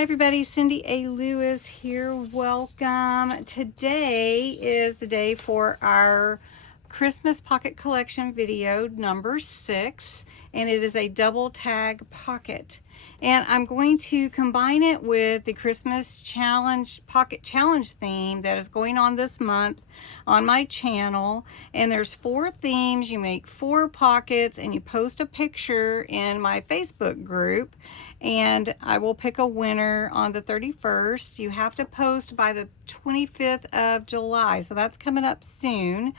Hi everybody, Cindy A. Lewis here. Welcome. Today is the day for our Christmas pocket collection video number 6, and it is a double tag pocket. And I'm going to combine it with the Christmas challenge, pocket challenge theme that is going on this month on my channel. And there's 4 themes. You make 4 pockets and you post a picture in my Facebook group. And I will pick a winner on the 31st. You have to post by the 25th of July, so that's coming up soon.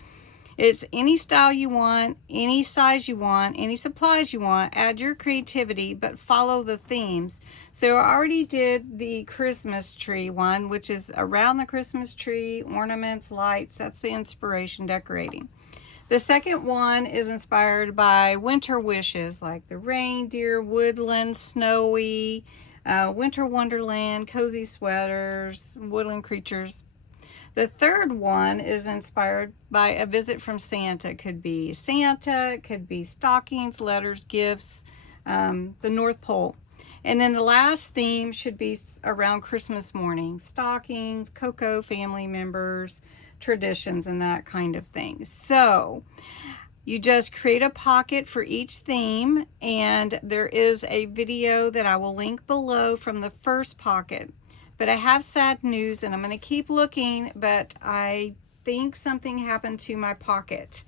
It's any style you want, any size you want, any supplies you want. Add your creativity, but follow the themes. So I already did the Christmas tree one, which is around the Christmas tree, ornaments, lights. That's the inspiration decorating. The second one is inspired by winter wishes, like the reindeer, woodland, snowy, winter wonderland, cozy sweaters, woodland creatures. The third one is inspired by a visit from Santa. It could be Santa, it could be stockings, letters, gifts, the North Pole. And then the last theme should be around Christmas morning, stockings, cocoa, family members, traditions, and that kind of thing. So you just create a pocket for each theme, and there is a video that I will link below from the first pocket. But I have sad news, and I'm going to keep looking, but I think something happened to my pocket.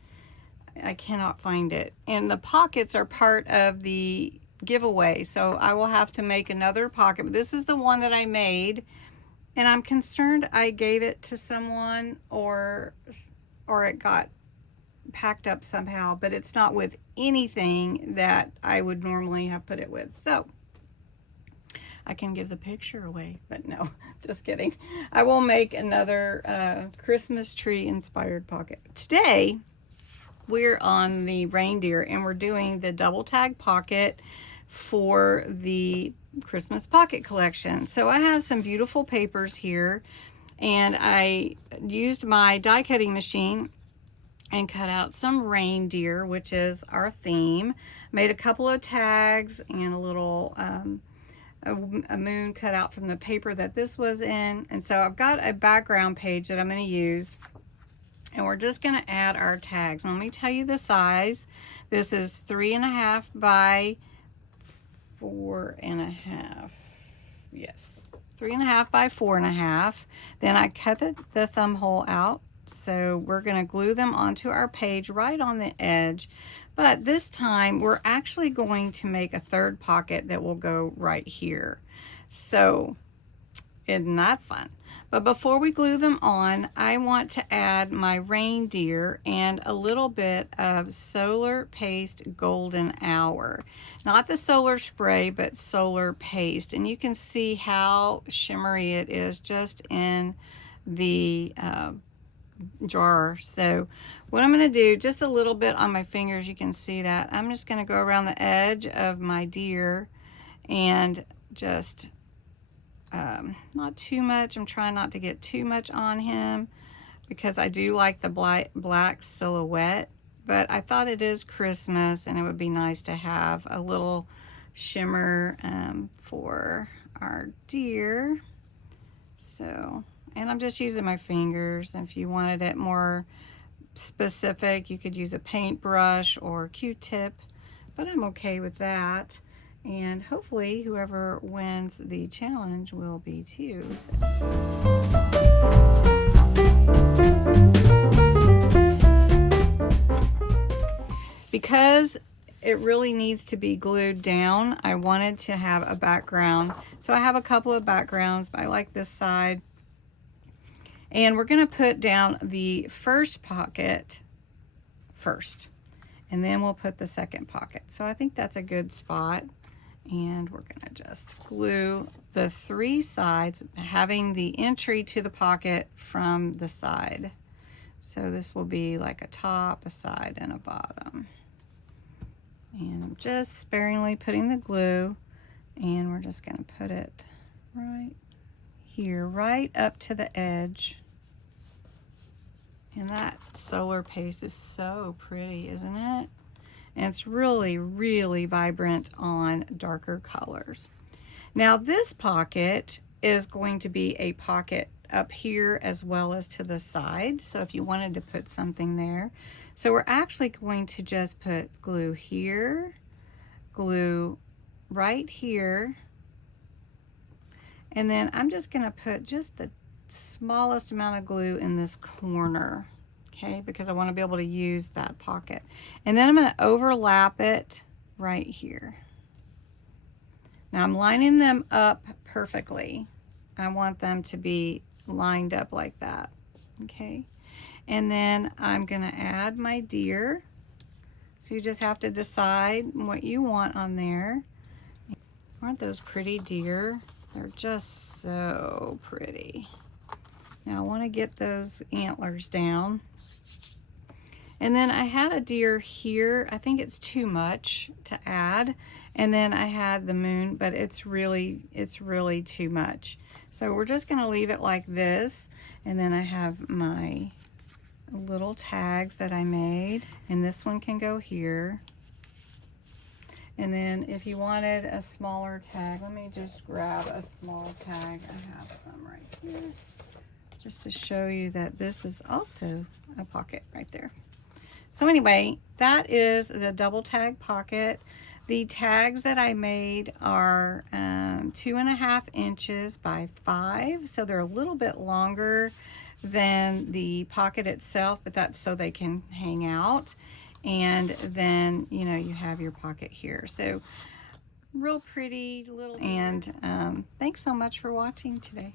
I cannot find it. And the pockets are part of the giveaway, so I will have to make another pocket. But this is the one that I made, and I'm concerned I gave it to someone or it got packed up somehow, but it's not with anything that I would normally have put it with. So I can give the picture away, but no, just kidding. I will make another Christmas tree inspired pocket. Today we're on the reindeer, and we're doing the double tag pocket for the Christmas pocket collection. So I have some beautiful papers here, and I used my die cutting machine and cut out some reindeer, which is our theme. Made a couple of tags and a little a moon cut out from the paper that this was in. And so I've got a background page that I'm going to use, and we're just going to add our tags. And let me tell you the size. This is 3.5 by 4.5. Yes, 3.5 by 4.5. Then I cut the thumb hole out. So we're going to glue them onto our page right on the edge. But this time we're actually going to make a third pocket that will go right here. So isn't that fun? But before we glue them on, I want to add my reindeer and a little bit of Solar Paste Golden Hour. Not the solar spray, but solar paste. And you can see how shimmery it is just in the jar. So what I'm going to do, just a little bit on my fingers, you can see that. I'm just going to go around the edge of my deer and just not too much. I'm trying not to get too much on him because I do like the black silhouette, but I thought it is Christmas and it would be nice to have a little shimmer for our deer. So, and I'm just using my fingers. If you wanted it more specific, you could use a paintbrush or Q-tip, but I'm okay with that. And hopefully whoever wins the challenge will be too. So. Because it really needs to be glued down, I wanted to have a background. So I have a couple of backgrounds. I like this side. And we're going to put down the first pocket first, and then we'll put the second pocket. So I think that's a good spot. And we're going to just glue the 3 sides, having the entry to the pocket from the side. So this will be like a top, a side, and a bottom. And I'm just sparingly putting the glue, and we're just going to put it right here, right up to the edge. And that solar paste is so pretty, isn't it? And it's really, really vibrant on darker colors. Now this pocket is going to be a pocket up here as well as to the side. So if you wanted to put something there. So we're actually going to just put glue here, glue right here, and then I'm just going to put just the smallest amount of glue in this corner, okay, because I want to be able to use that pocket. And then I'm going to overlap it right here. Now I'm lining them up perfectly. I want them to be lined up like that, okay? And then I'm going to add my deer. So you just have to decide what you want on there. Aren't those pretty deer? They're just so pretty. Now I want to get those antlers down. And then I had a deer here. I think it's too much to add. And then I had the moon, but it's really too much. So we're just going to leave it like this. And then I have my little tags that I made, and this one can go here. And then if you wanted a smaller tag, let me just grab a small tag. I have some right here just to show you that this is also a pocket right there. So anyway, that is the double tag pocket. The tags that I made are 2.5 inches by 5, so they're a little bit longer than the pocket itself, but that's so they can hang out. And then, you know, you have your pocket here. So real pretty little, and thanks so much for watching today.